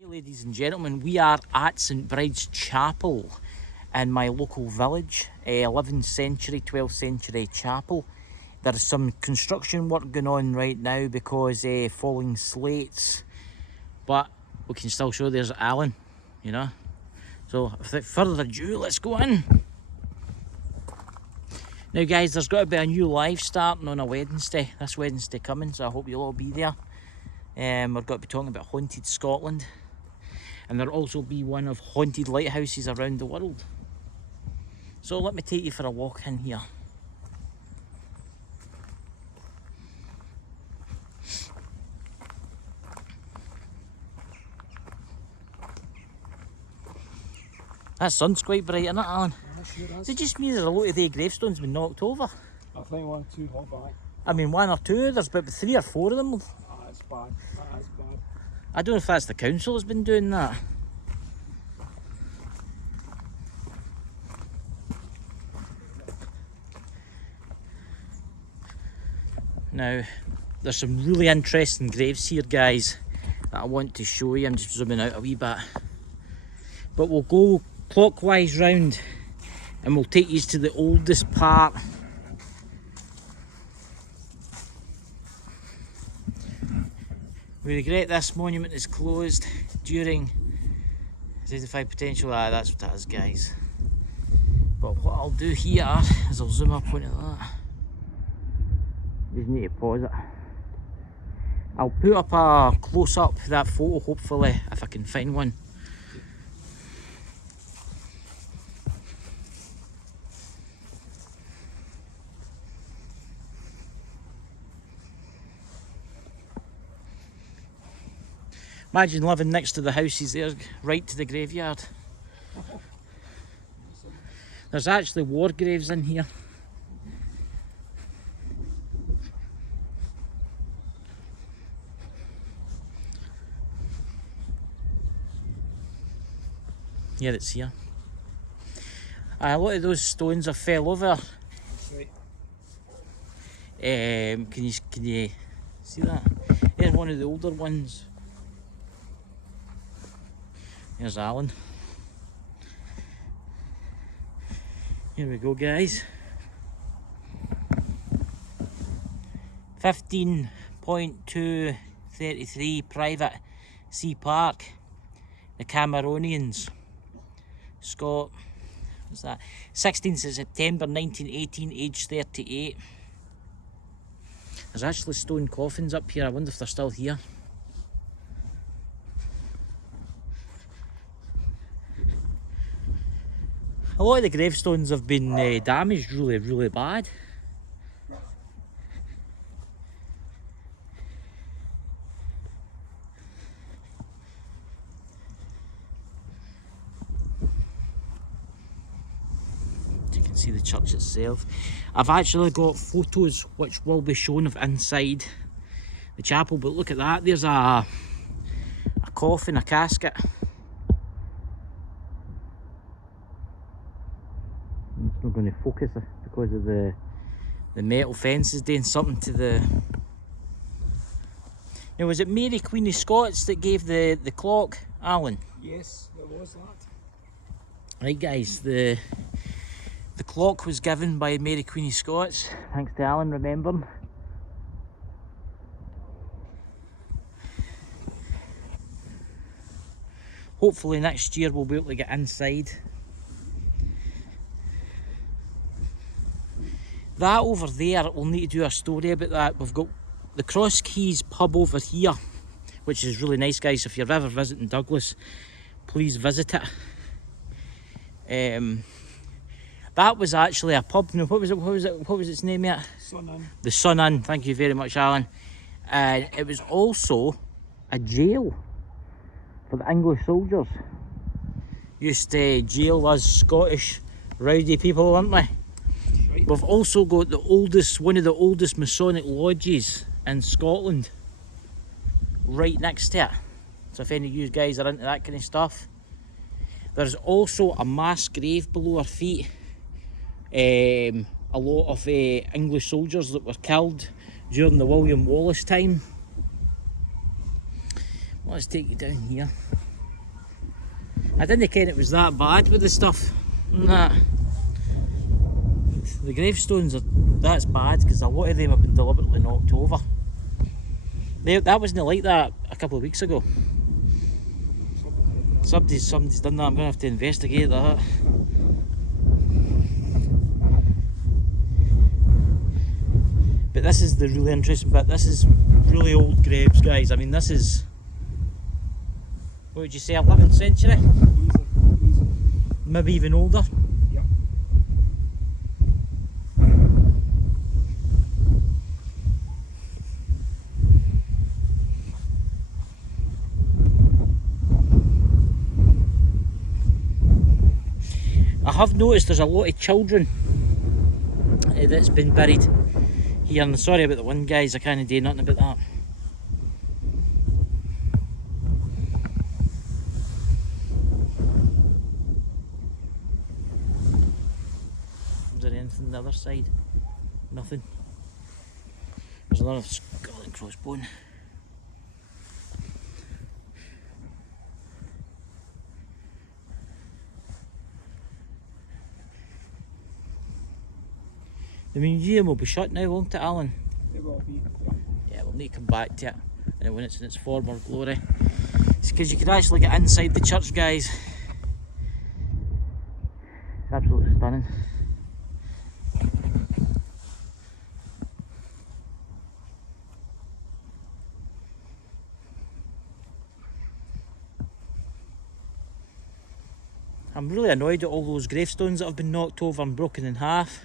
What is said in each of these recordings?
Hey ladies and gentlemen, we are at St Bride's Chapel in my local village, 11th century, 12th century chapel. There's some construction work going on right now because falling slates, but we can still show there's Alan, you know. So without further ado, let's go in. Now guys, there's got to be a new live starting on a Wednesday, this Wednesday coming, so I hope you'll all be there. We're going to be talking about Haunted Scotland. And there'll also be one of haunted lighthouses around the world. So let me take you for a walk in here. That sun's quite bright, isn't it, Alan? Yeah, sure is. Does it just mean that a lot of the gravestones been knocked over? I think 1 or 2 hot back. I mean, 1 or 2, there's about 3 or 4 of them. That's bad. That is bad. I don't know if that's the council that's been doing that. Now, there's some really interesting graves here, guys, that I want to show you. I'm just zooming out a wee bit. But we'll go clockwise round and we'll take you to the oldest part. We regret this monument is closed during 65 potential. That's what that is, guys. But what I'll do here is I'll zoom up onto that. Just need to pause it. I'll put up a close up that photo, hopefully, if I can find one. Imagine living next to the houses there, right to the graveyard. There's actually war graves in here. Yeah, it's here. A lot of those stones have fell over. That's right. Can you see that? Here's one of the older ones. Here's Alan. Here we go, guys. 15.233 Private Sea Park. The Cameronians. Scott. What's that? 16th of September 1918, age 38. There's actually stone coffins up here. I wonder if they're still here. A lot of the gravestones have been damaged really, really bad. You can see the church itself. I've actually got photos which will be shown of inside the chapel, but look at that, there's a coffin, a casket. It's not going to focus because of the metal fences doing something to the... Now, was it Mary Queen of Scots that gave the clock, Alan? Yes, there was that. Right, guys, the clock was given by Mary Queen of Scots, thanks to Alan remembering. Hopefully next year we'll be able to get inside. That over there, we'll need to do a story about that. We've got the Cross Keys pub over here, which is really nice, guys. If you're ever visiting Douglas, please visit it. That was actually a pub. No, what was its name yet? Sun Inn. The Sun Inn. Thank you very much, Alan. And it was also a jail for the English soldiers. Used to jail us Scottish rowdy people, weren't we? Right. We've also got one of the oldest Masonic lodges in Scotland right next to it. So if any of you guys are into that kind of stuff. There's also a mass grave below our feet. A lot of English soldiers that were killed during the William Wallace time. Let's take you down here. I didn't ken it was that bad with the stuff. Nah. The gravestones are that's bad because a lot of them have been deliberately knocked over. That wasn't like that a couple of weeks ago. Somebody's done that. I'm gonna have to investigate that. But this is the really interesting bit. This is really old graves, guys. I mean, this is, what would you say, 11th century? Easy. Maybe even older. Yep. I have noticed there's a lot of children that's been buried here, and sorry about the wind, guys, I can't do nothing about that. Is there anything on the other side? Nothing. There's another skull and crossbone. The museum will be shut now, won't it, Alan? It will be. Yeah, we'll need to come back to it and when it's in its former glory. It's because you can actually get inside the church, guys. It's absolutely stunning. I'm really annoyed at all those gravestones that have been knocked over and broken in half.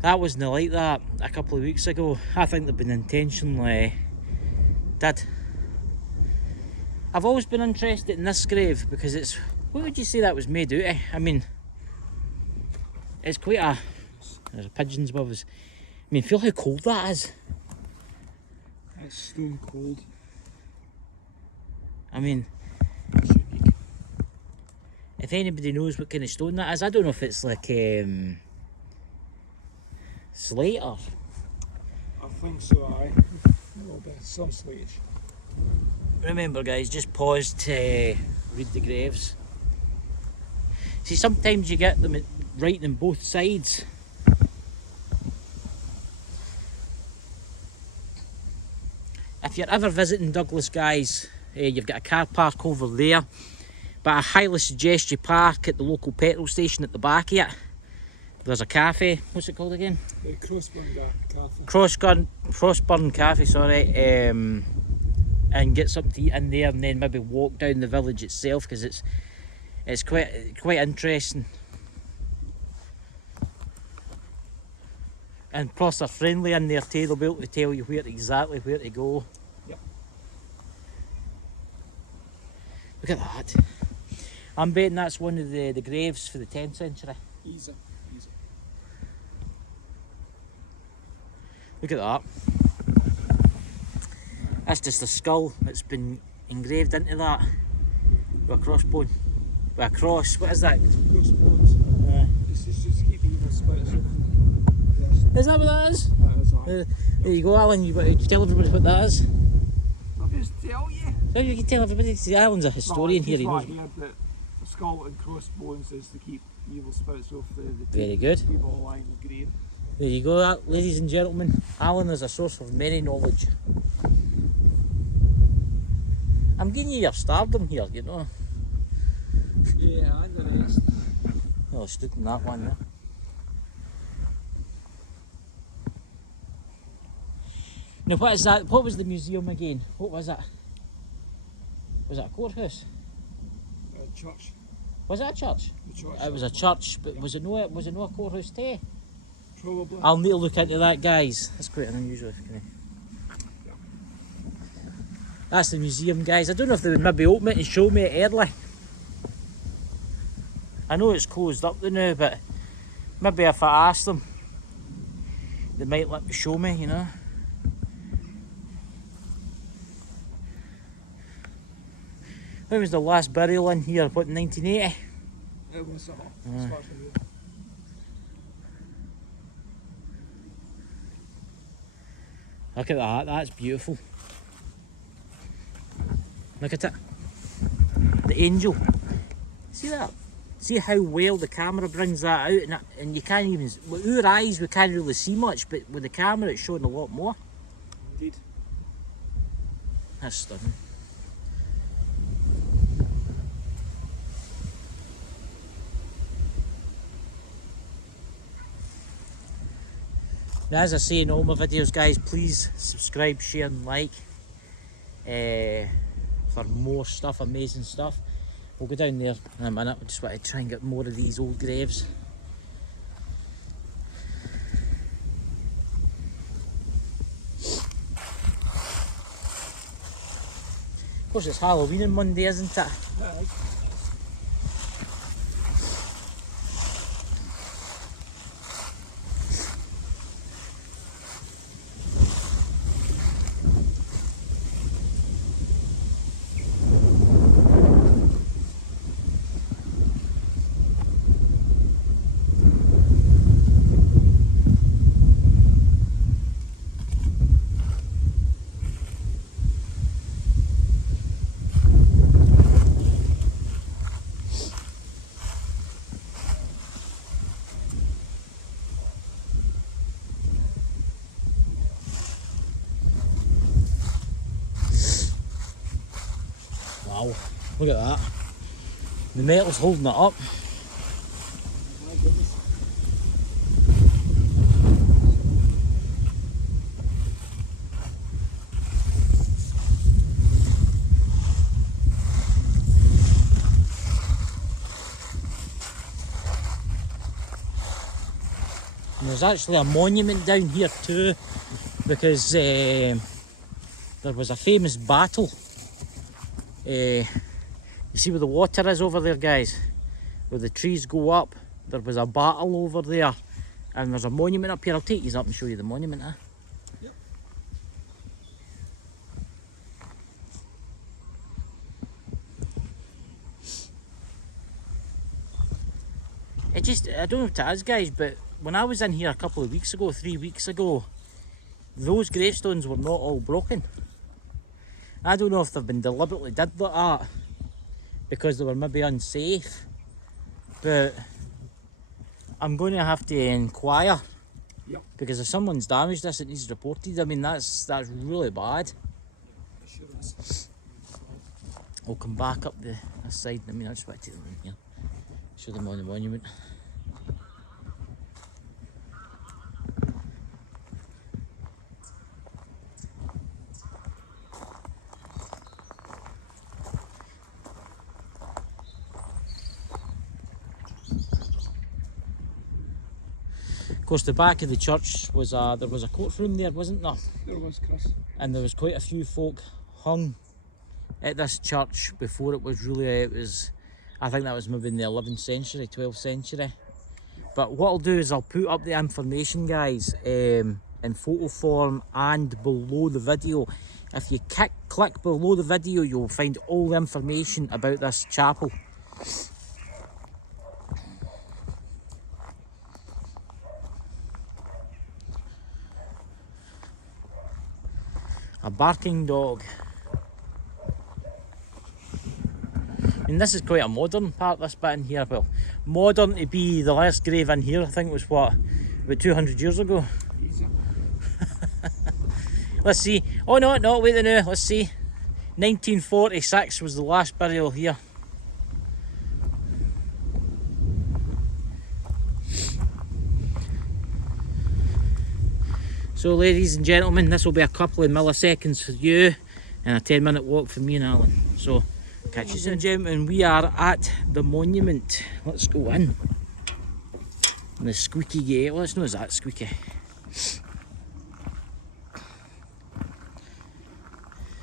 That wasn't like that a couple of weeks ago. I think they've been intentionally did. I've always been interested in this grave because it's, what would you say that was made out of? I mean, it's quite a, there's pigeons above us. I mean, feel how cold that is. It's stone cold. I mean, It's unique. if anybody knows what kind of stone that is, I don't know if it's like slate or... I think so, aye. A little bit, some slayage. Remember, guys, just pause to read the graves. See, sometimes you get them writing on both sides. If you're ever visiting Douglas, guys, you've got a car park over there, but I highly suggest you park at the local petrol station at the back of it. There's a cafe, what's it called again? The Crossburn Cafe. Crossburn Cafe, sorry, and get something to eat in there, and then maybe walk down the village itself because it's quite interesting. And plus they're friendly in there too, they'll be able to tell you exactly where to go. Yep. Look at that. I'm betting that's one of the graves for the 10th century. Easy. Look at that. That's just a skull that's been engraved into that with a crossbone. With a cross. What is that? Crossbones. This is just to keep evil spirits off. Yes. Is that what that is? That is aye. There you go, Alan. You better tell everybody what that is. I'll just tell you. So you can tell everybody. See, Alan's a historian here. He knows. I heard that the skull and crossbones is to keep evil spirits off the Very good. people lying in the grave. There you go, ladies and gentlemen. Alan is a source of many knowledge. I'm giving you your stardom here, you know. Yeah, and the rest. Oh, stood in that one there. Now, what is that? What was the museum again? What was it? Was it a courthouse? Church. Was it a church? The church. It was a church, but was it no a courthouse too? Probably. I'll need to look into that, guys. That's quite an unusual. That's the museum, guys. I don't know if they would maybe open it and show me it early. I know it's closed up now, but maybe if I ask them, they might let me show me, you know. When was the last burial in here? What, 1980? It was as far as I know. Look at that, that's beautiful. Look at it. the angel. See that? See how well the camera brings that out, and you can't even, with our eyes we can't really see much, but with the camera it's showing a lot more. Indeed. That's stunning. Now, as I say in all my videos, guys, please subscribe, share and like for more stuff, amazing stuff. We'll go down there in a minute. I just want to try and get more of these old graves. Of course it's Halloween on Monday, isn't it? Aye. Wow, look at that. The metal's holding it up. My goodness. And there's actually a monument down here too, because there was a famous battle. You see where the water is over there, guys? Where the trees go up, there was a battle over there. And there's a monument up here. I'll take you up and show you the monument, eh? Yep. It just, I don't know what it is, guys, but when I was in here a couple of weeks ago, 3 weeks ago, those gravestones were not all broken. I don't know if they've been deliberately did like that because they were maybe unsafe, but I'm going to have to inquire. Yep. Because if someone's damaged this, it needs reported. I mean, that's really bad. Sure is. I'll come back up this side. I mean, I just want to take them in here, show them on the monument. Of course, the back of the church was there was a courtroom there, wasn't there? There was, Chris. And there was quite a few folk hung at this church before it was really. I think that was maybe in the 11th century, 12th century. But what I'll do is I'll put up the information, guys, in photo form and below the video. If you click below the video, you'll find all the information about this chapel. A barking dog. And this is quite a modern part, this bit in here. Well, modern to be the last grave in here, I think was what, about 200 years ago. Easy. Let's see. Oh no, wait a minute, let's see. 1946 was the last burial here. So ladies and gentlemen, this will be a couple of milliseconds for you and a 10-minute walk for me and Alan. So catch you soon. Gentlemen, we are at the monument. Let's go in. And the squeaky gate. Well, it's not as that squeaky.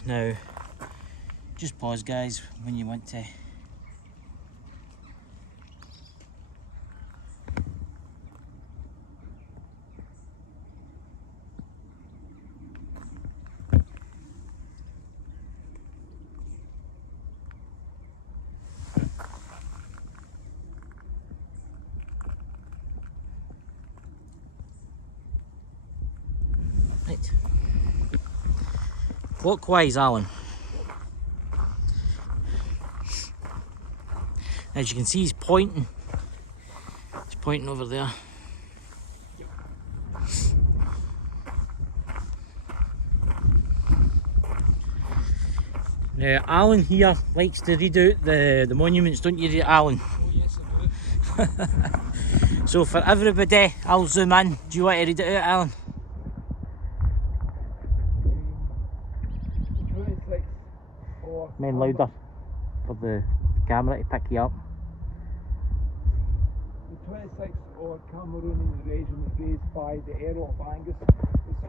Now, just pause, guys, when you want to. Right. Clockwise, Alan. As you can see, he's pointing. He's pointing over there. Now, Alan here likes to read out the monuments, don't you, Alan? Oh yes, I do. So for everybody, I'll zoom in. Do you want to read it out, Alan? 26 or Men louder for the camera to pick you up. the 26th or Cameroonian regiment raised by the Earl of Angus was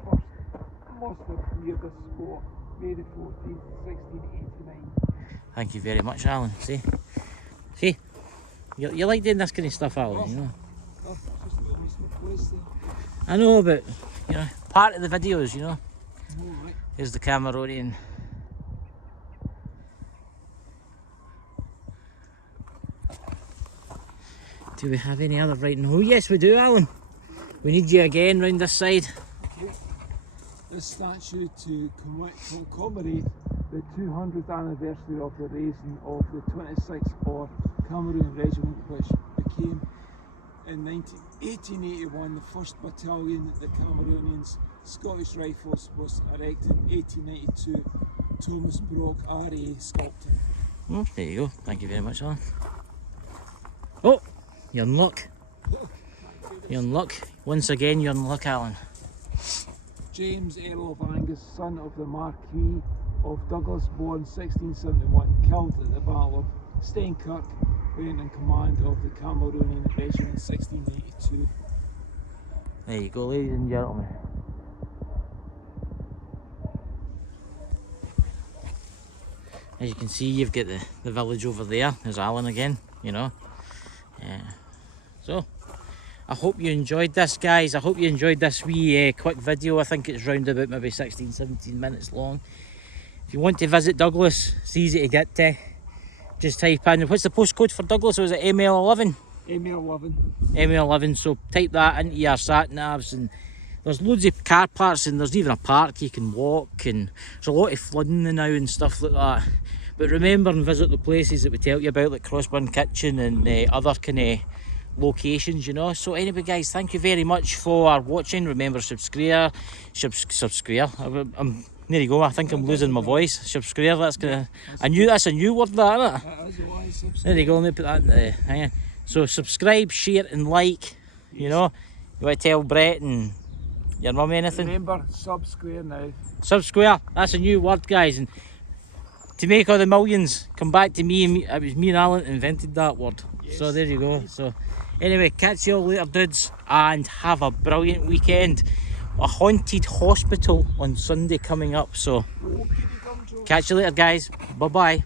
first mustered near this spot, May the 14th, 1689. Thank you very much, Alan. See, you like doing this kind of stuff, Alan, you know. Oh, just a little small place there. I know, but you know, part of the videos, you know, Alright. is the Cameroonian. Do we have any other writing? Oh yes, we do, Alan. We need you again round this side. Okay. This statue to commemorate the 200th anniversary of the raising of the 26th or Cameroon Regiment, which became in 1881 the 1st Battalion, the Cameroonians Scottish Rifles, was erected in 1892. Thomas Brock, RA, sculptor. Oh, there you go. Thank you very much, Alan. Oh, you're in luck. You're in luck. Once again, you're in luck, Alan. James, Earl of Angus, son of the Marquis of Douglas, born 1671, killed at the Battle of Steinkirk, being in command of the Cameroonian Regiment 1682. There you go, ladies and gentlemen. As you can see, you've got the village over there. There's Alan again, you know. So, I hope you enjoyed this, guys. I hope you enjoyed this wee quick video. I think it's round about maybe 16-17 minutes long. If you want to visit Douglas, it's easy to get to. Just type in, what's the postcode for Douglas? Was it ML11? ML11. ML11, so type that into your sat navs, and there's loads of car parks, and there's even a park you can walk, and there's a lot of flooding now and stuff like that. But remember and visit the places that we tell you about, like Crossburn Kitchen and other kind of locations, you know. So anyway, guys, thank you very much for watching. Remember, subscribe. There you go. I think I'm losing my voice. Subscribe. That's a new word, that, isn't it? There you go. Let me put that in the hang on. So subscribe, share, and like. You know, you want to tell Brett and your mum anything? Remember, sub-square now. Sub-square. That's a new word, guys. And to make all the millions, come back to me. It was me and Alan invented that word. Yes. So there you go. So anyway, catch you all later, dudes, and have a brilliant weekend. A haunted hospital on Sunday coming up. So catch you later, guys. Bye bye.